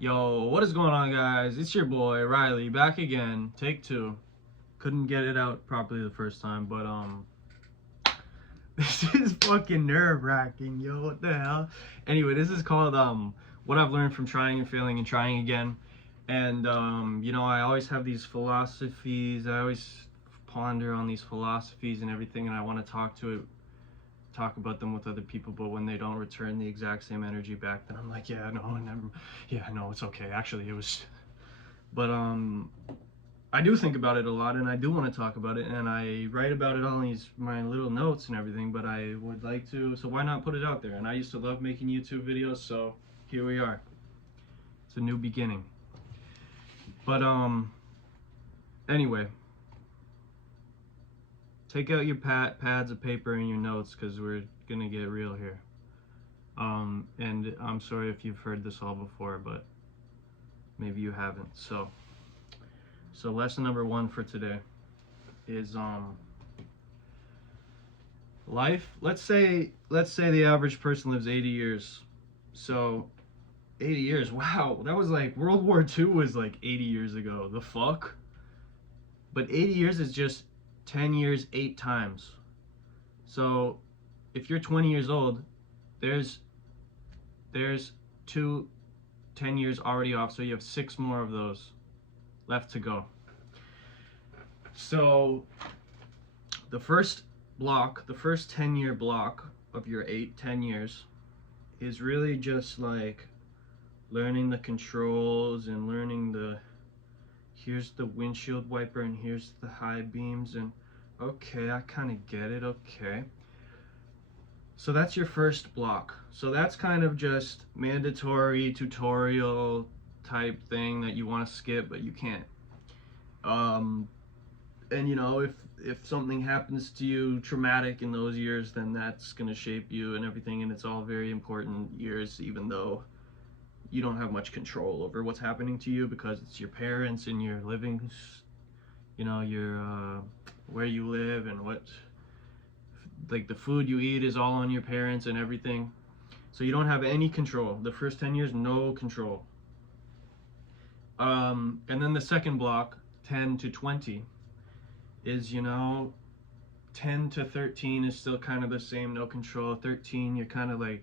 Yo, what is going on, guys? It's your boy Riley back again. Take two. Couldn't get it out properly the first time, but this is fucking nerve-wracking, yo. What the hell? Anyway, this is called what I've learned from trying and failing and trying again. And I always have these philosophies. I always ponder on these philosophies and everything, and I want to talk about them with other people, but when they don't return the exact same energy back, then I'm like, it's okay. Actually, it was, but I do think about it a lot, and I do want to talk about it, and I write about it on my little notes and everything. But I would like to, so why not put it out there? And I used to love making YouTube videos, so here we are. It's a new beginning. But anyway. Take out your pads of paper and your notes, because we're gonna get real here. And I'm sorry if you've heard this all before, but maybe you haven't. So lesson number 1 for today is life. Let's say the average person lives 80 years. So 80 years, wow, that was like World War II was like 80 years ago. The fuck? But 80 years is just 10 years 8 times. So if you're 20 years old, there's 2 10 years already off, so you have 6 more of those left to go. So the first 10-year block of your 10 years is really just like learning the controls and learning here's the windshield wiper and here's the high beams, and okay, I kind of get it. Okay, so that's your first block. So that's kind of just mandatory tutorial type thing that you want to skip, but you can't. And if something happens to you traumatic in those years, then that's going to shape you and everything, and it's all very important years, even though you don't have much control over what's happening to you, because it's your parents and you're living, your where you live, and what, like, the food you eat is all on your parents and everything. So you don't have any control. The first 10 years, no control. And then the second block, 10 to 20, is 10 to 13 is still kind of the same, no control. 13, you're kind of like,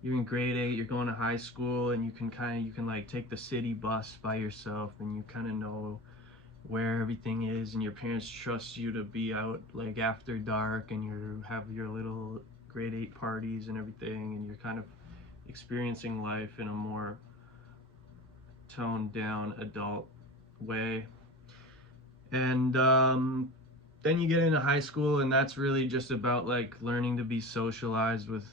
you're in grade 8, you're going to high school, and you can like take the city bus by yourself, and you kind of know where everything is, and your parents trust you to be out like after dark, and you have your little grade 8 parties and everything, and you're kind of experiencing life in a more toned down adult way. And then you get into high school, and that's really just about like learning to be socialized with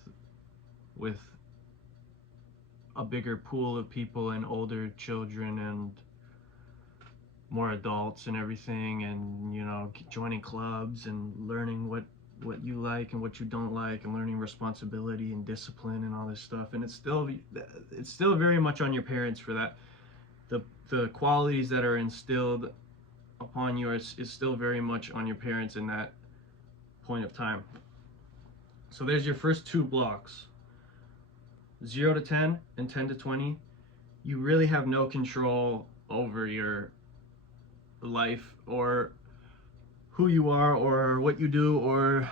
a bigger pool of people and older children and more adults and everything, and joining clubs and learning what you like and what you don't like, and learning responsibility and discipline and all this stuff. And it's still very much on your parents for that. The qualities that are instilled upon you is still very much on your parents in that point of time. So there's your first 2 blocks. 0 to 10 and 10 to 20, you really have no control over your life or who you are or what you do, or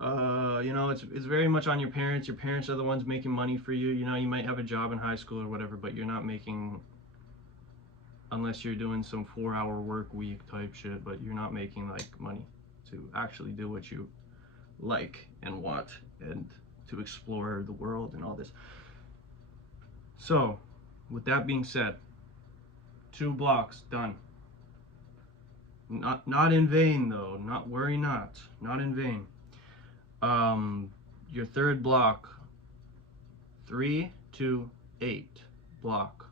it's very much on your parents. Your parents are the ones making money for you. You might have a job in high school or whatever, but you're not making, unless you're doing some 4-hour work week type shit, but you're not making like money to actually do what you like and want, and to explore the world and all this. So with that being said, 2 blocks done. Not in vain though. Not in vain. Your third block, 3 to 8 block.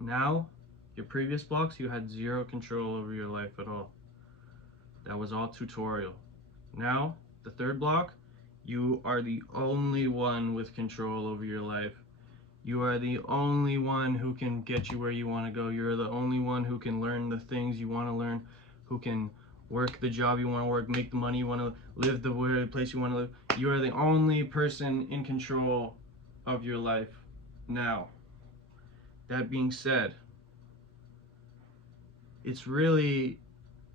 Now, your previous blocks, you had 0 control over your life at all. That was all tutorial. Now, the third block, you are the only one with control over your life. You are the only one who can get you where you want to go. You're the only one who can learn the things you want to learn, who can work the job you want to work, make the money you want to live, the place you want to live. You are the only person in control of your life now. that being said, it's really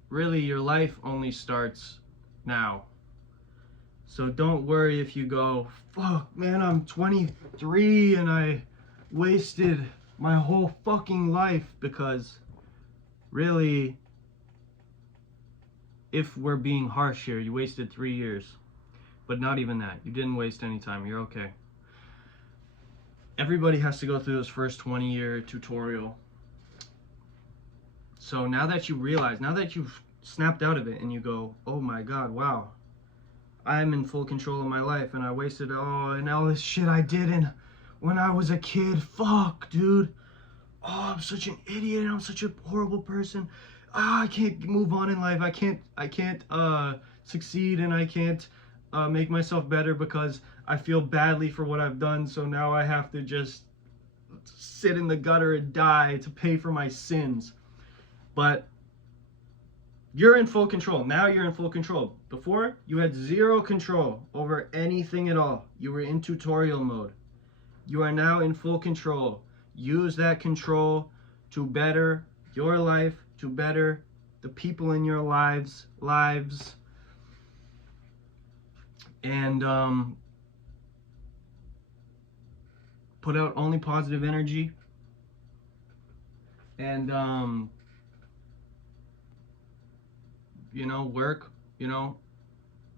your life only starts now. So don't worry if you go, fuck, man, I'm 23 and I wasted my whole fucking life, because really, if we're being harsh here, you wasted 3 years. But not even that. You didn't waste any time. You're okay. Everybody has to go through this first 20-year tutorial. So now that you realize, now that you've snapped out of it and you go, oh my God, wow, I'm in full control of my life and I wasted and all this shit I did when I was a kid. Fuck, dude. Oh, I'm such an idiot. I'm such a horrible person. I can't move on in life. I can't succeed, and I can't make myself better because I feel badly for what I've done. So now I have to just sit in the gutter and die to pay for my sins. But you're in full control. Now you're in full control. Before, you had zero control over anything at all. You were in tutorial mode. You are now in full control. Use that control to better your life, to better the people in your lives, and put out only positive energy, and you know, work. You know,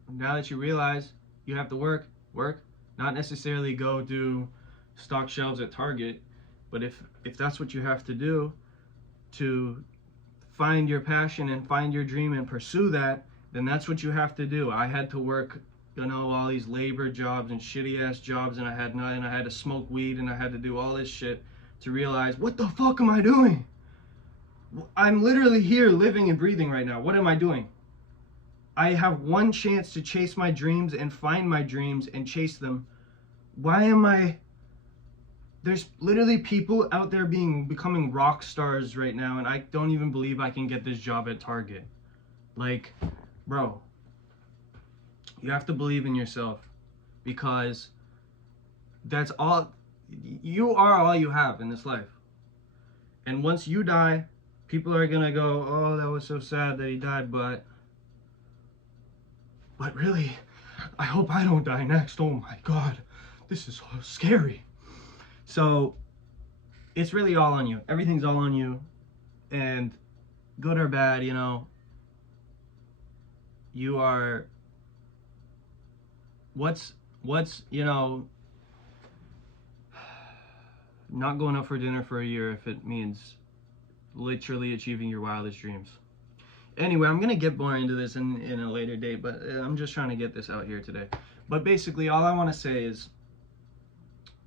now that you realize you have to work, not necessarily go do stock shelves at Target, but if that's what you have to do to find your passion and find your dream and pursue that, then that's what you have to do. I had to work, you know, all these labor jobs and shitty ass jobs, and I had to smoke weed, and I had to do all this shit to realize, what the fuck am I doing? I'm literally here living and breathing right now. What am I doing? I have one chance to chase my dreams and find my dreams and chase them. Why am I... There's literally people out there becoming rock stars right now, and I don't even believe I can get this job at Target. Like, bro, you have to believe in yourself, because that's all, you are all you have in this life. And once you die, people are gonna go, oh, that was so sad that he died, but really, I hope I don't die next. Oh my God, this is so scary. So it's really all on you. Everything's all on you. And good or bad, you know, you are, what's, you know, not going out for dinner for a year if it means literally achieving your wildest dreams. Anyway, I'm going to get more into this in a later date, but I'm just trying to get this out here today. But basically, all I want to say is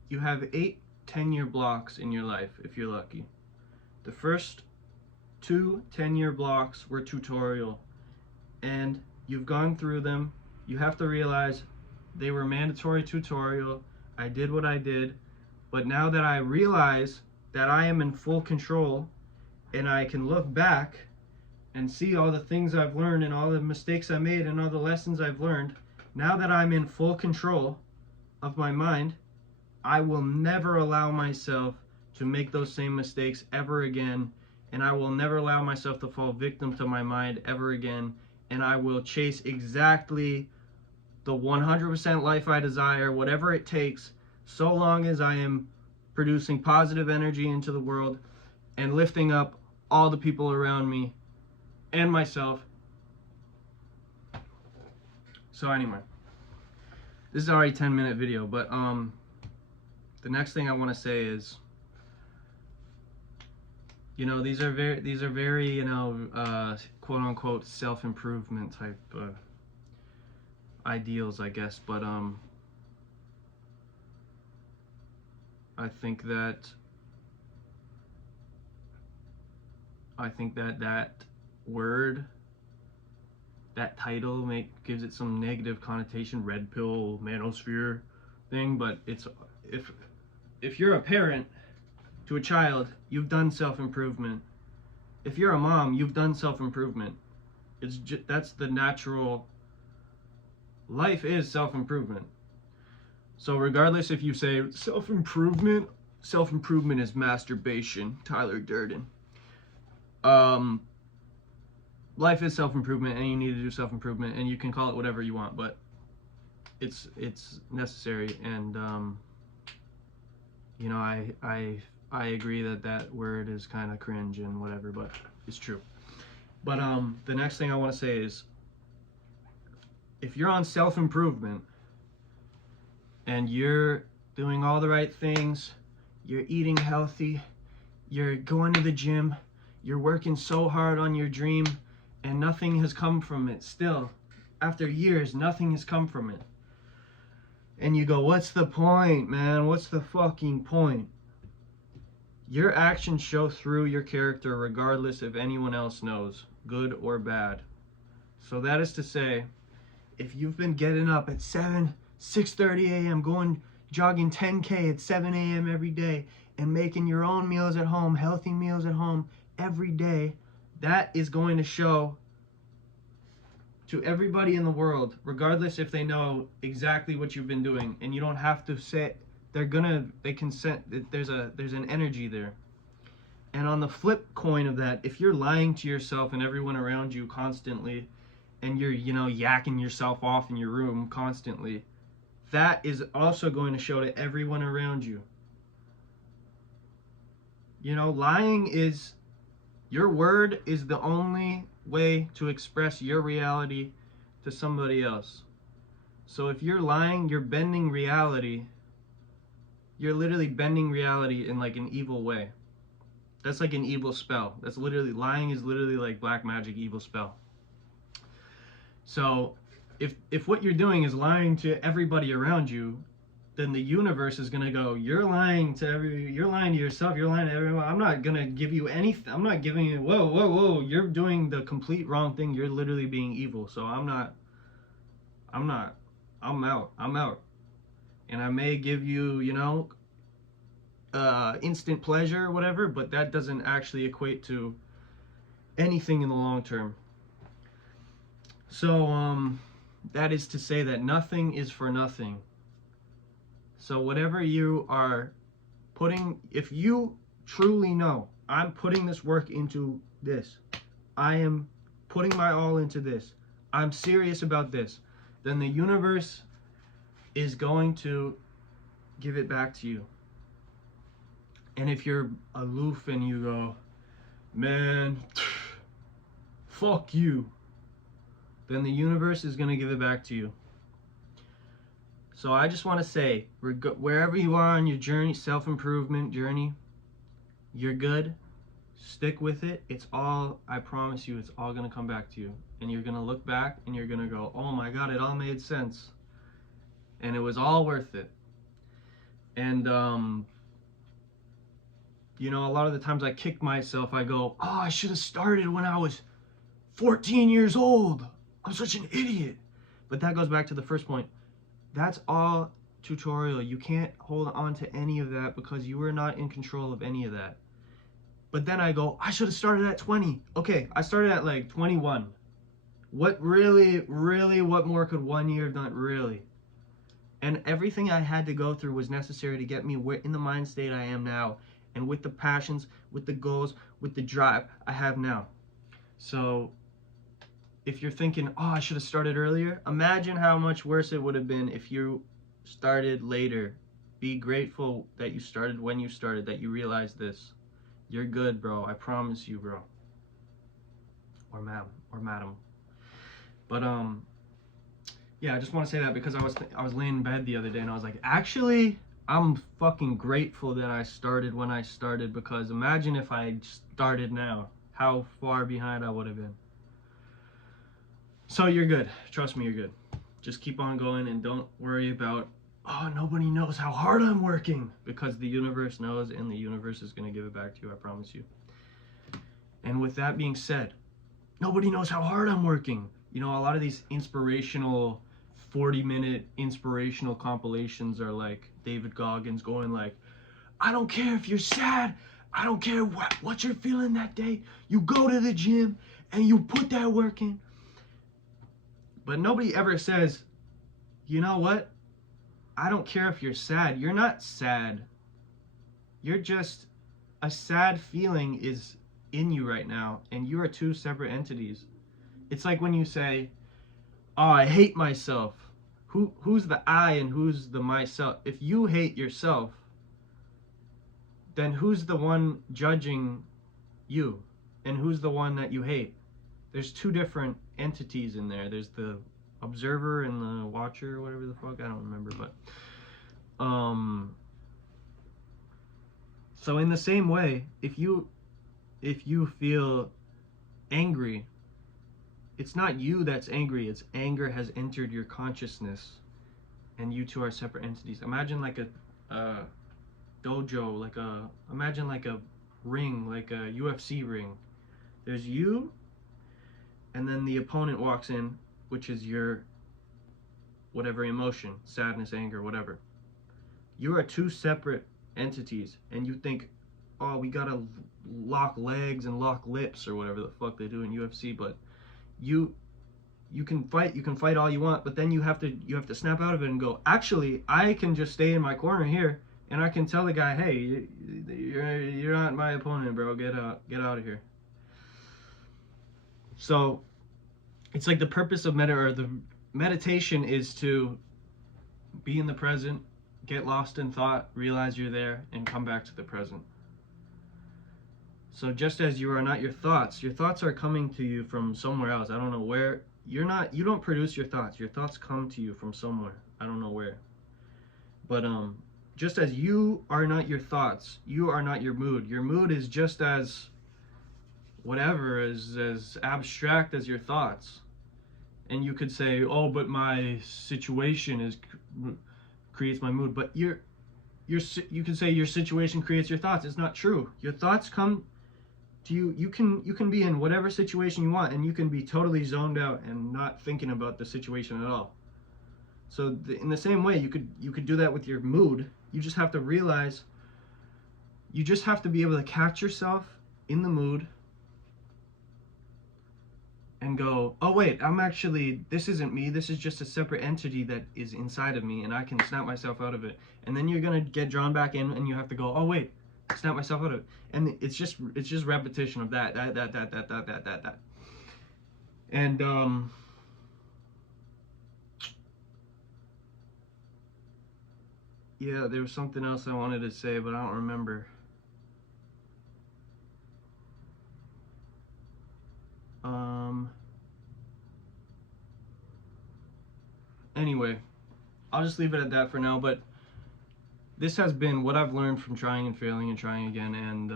you have 8 10-year blocks in your life, if you're lucky. The first 2 10-year blocks were tutorial, and you've gone through them. You have to realize they were mandatory tutorial. I did what I did, but now that I realize that I am in full control, and I can look back and see all the things I've learned and all the mistakes I made and all the lessons I've learned, now that I'm in full control of my mind, I will never allow myself to make those same mistakes ever again, and I will never allow myself to fall victim to my mind ever again, and I will chase exactly the 100% life I desire, whatever it takes, so long as I am producing positive energy into the world and lifting up all the people around me and myself. So anyway, this is already a 10-minute video, but the next thing I want to say is, you know, these are very, you know, quote unquote self-improvement type ideals, I guess, but I think that that word, that title gives it some negative connotation, red pill manosphere thing, but it's, if you're a parent to a child, you've done self-improvement. If you're a mom, you've done self-improvement. That's the natural, life is self-improvement. So regardless if you say self-improvement, self-improvement is masturbation, Tyler Durden. Um, life is self-improvement, and you need to do self-improvement, and you can call it whatever you want, but it's necessary. And you know, I agree that that word is kind of cringe and whatever, but it's true. But the next thing I want to say is, if you're on self-improvement and you're doing all the right things, you're eating healthy, you're going to the gym, you're working so hard on your dream, and nothing has come from it still, after years, nothing has come from it. And you go, what's the point, man? What's the fucking point? Your actions show through your character regardless if anyone else knows, good or bad. So that is to say, if you've been getting up at 6:30 a.m., going jogging 10K at 7 a.m. every day, and making your own meals at home, healthy meals at home every day, that is going to show to everybody in the world, regardless if they know exactly what you've been doing. And you don't have to say, they can sense that there's an energy there. And on the flip coin of that, if you're lying to yourself and everyone around you constantly, and you're, you know, yakking yourself off in your room constantly, that is also going to show to everyone around you. You know, lying is, your word is the only way to express your reality to somebody else. So if you're lying, you're bending reality. You're literally bending reality in like an evil way. That's like an evil spell. That's literally, lying is literally like black magic, evil spell. So if what you're doing is lying to everybody around you, then the universe is gonna go, you're lying to yourself, you're lying to everyone. I'm not gonna give you anything. I'm not giving you, whoa, you're doing the complete wrong thing. You're literally being evil. So I'm out. And I may give you, you know, instant pleasure or whatever, but that doesn't actually equate to anything in the long term. So that is to say that nothing is for nothing. So whatever you are putting, if you truly know, I'm putting this work into this, I am putting my all into this, I'm serious about this, then the universe is going to give it back to you. And if you're aloof and you go, man, fuck you, then the universe is going to give it back to you. So I just want to say, wherever you are on your journey, self-improvement journey, you're good. Stick with it. It's all, I promise you, it's all going to come back to you. And you're going to look back and you're going to go, oh my God, it all made sense. And it was all worth it. And, you know, a lot of the times I kick myself. I go, oh, I should have started when I was 14 years old. I'm such an idiot. But that goes back to the first point. That's all tutorial. You can't hold on to any of that because you are not in control of any of that. But then I go, I should have started at 20. Okay, I started at like 21. What really, what more could 1 year have done? Really? And everything I had to go through was necessary to get me in the mind state I am now, and with the passions, with the goals, with the drive I have now. So if you're thinking, oh, I should have started earlier, imagine how much worse it would have been if you started later. Be grateful that you started when you started, that you realized this. You're good, bro. I promise you, bro. Or madam. But yeah, I just want to say that because I was laying in bed the other day and I was like, actually, I'm fucking grateful that I started when I started, because imagine if I started now, how far behind I would have been. So you're good. Trust me, you're good. Just keep on going and don't worry about, oh, nobody knows how hard I'm working, because the universe knows, and the universe is going to give it back to you, I promise you. And with that being said, nobody knows how hard I'm working. You know, a lot of these inspirational 40-minute inspirational compilations are like David Goggins going like, I don't care if you're sad, I don't care what you're feeling that day, you go to the gym and you put that work in. But nobody ever says, you know what? I don't care if you're sad. You're not sad. You're just, a sad feeling is in you right now, and you are two separate entities. It's like when you say, "Oh, I hate myself." Who's the I and who's the myself? If you hate yourself, then who's the one judging you? And who's the one that you hate? There's two different entities in there. There's the observer and the watcher, or whatever the fuck, I don't remember, but so in the same way, if you feel angry, it's not you that's angry, it's anger has entered your consciousness, and you two are separate entities. Imagine like a dojo, imagine like a ring, like a UFC ring. There's you, and then the opponent walks in, which is your whatever emotion, sadness, anger, whatever. You are two separate entities, and you think, oh, we gotta lock legs and lock lips or whatever the fuck they do in UFC, but you can fight all you want, but then you have to snap out of it and go, actually, I can just stay in my corner here, and I can tell the guy, hey, you're not my opponent, bro. Get out of here. So it's like the purpose of the meditation is to be in the present, get lost in thought, realize you're there, and come back to the present. So just as you are not your thoughts are coming to you from somewhere else. I don't know where. You don't produce your thoughts. Your thoughts come to you from somewhere. I don't know where. But just as you are not your thoughts, you are not your mood. Your mood is just as whatever, as abstract as your thoughts. And you could say, oh, but my situation creates my mood. But you could say your situation creates your thoughts. It's not true. Your thoughts come to you. You can be in whatever situation you want, and you can be totally zoned out and not thinking about the situation at all. So in the same way, you could do that with your mood. You just have to realize, you just have to be able to catch yourself in the mood and go, oh wait, this isn't me, this is just a separate entity that is inside of me, and I can snap myself out of it. And then you're gonna get drawn back in, and you have to go, oh wait, snap myself out of it. And it's just repetition of that. And yeah, there was something else I wanted to say, but I don't remember. Anyway, I'll just leave it at that for now, but this has been what I've learned from trying and failing and trying again, and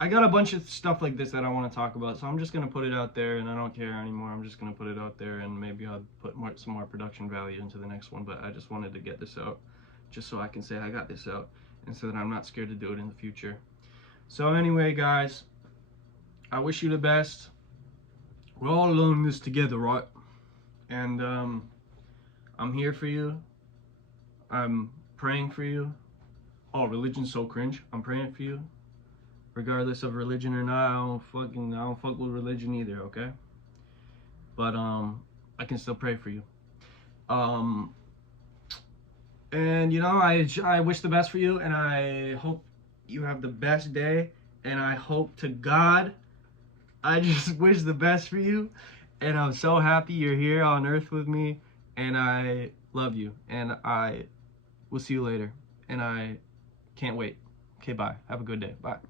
I got a bunch of stuff like this that I want to talk about, so I'm just gonna put it out there, and I don't care anymore. I'm just gonna put it out there, and maybe I'll put some more production value into the next one, but I just wanted to get this out just so I can say I got this out, and so that I'm not scared to do it in the future. So anyway, guys, I wish you the best. We're all alone in this together, right? And I'm here for you. I'm praying for you. Oh, religion's so cringe. I'm praying for you. Regardless of religion or not, I don't fuck with religion either, okay? But I can still pray for you. And I wish the best for you, and I hope you have the best day, and I hope to God, I just wish the best for you, and I'm so happy you're here on earth with me, and I love you, and I will see you later, and I can't wait. Okay, bye. Have a good day. Bye.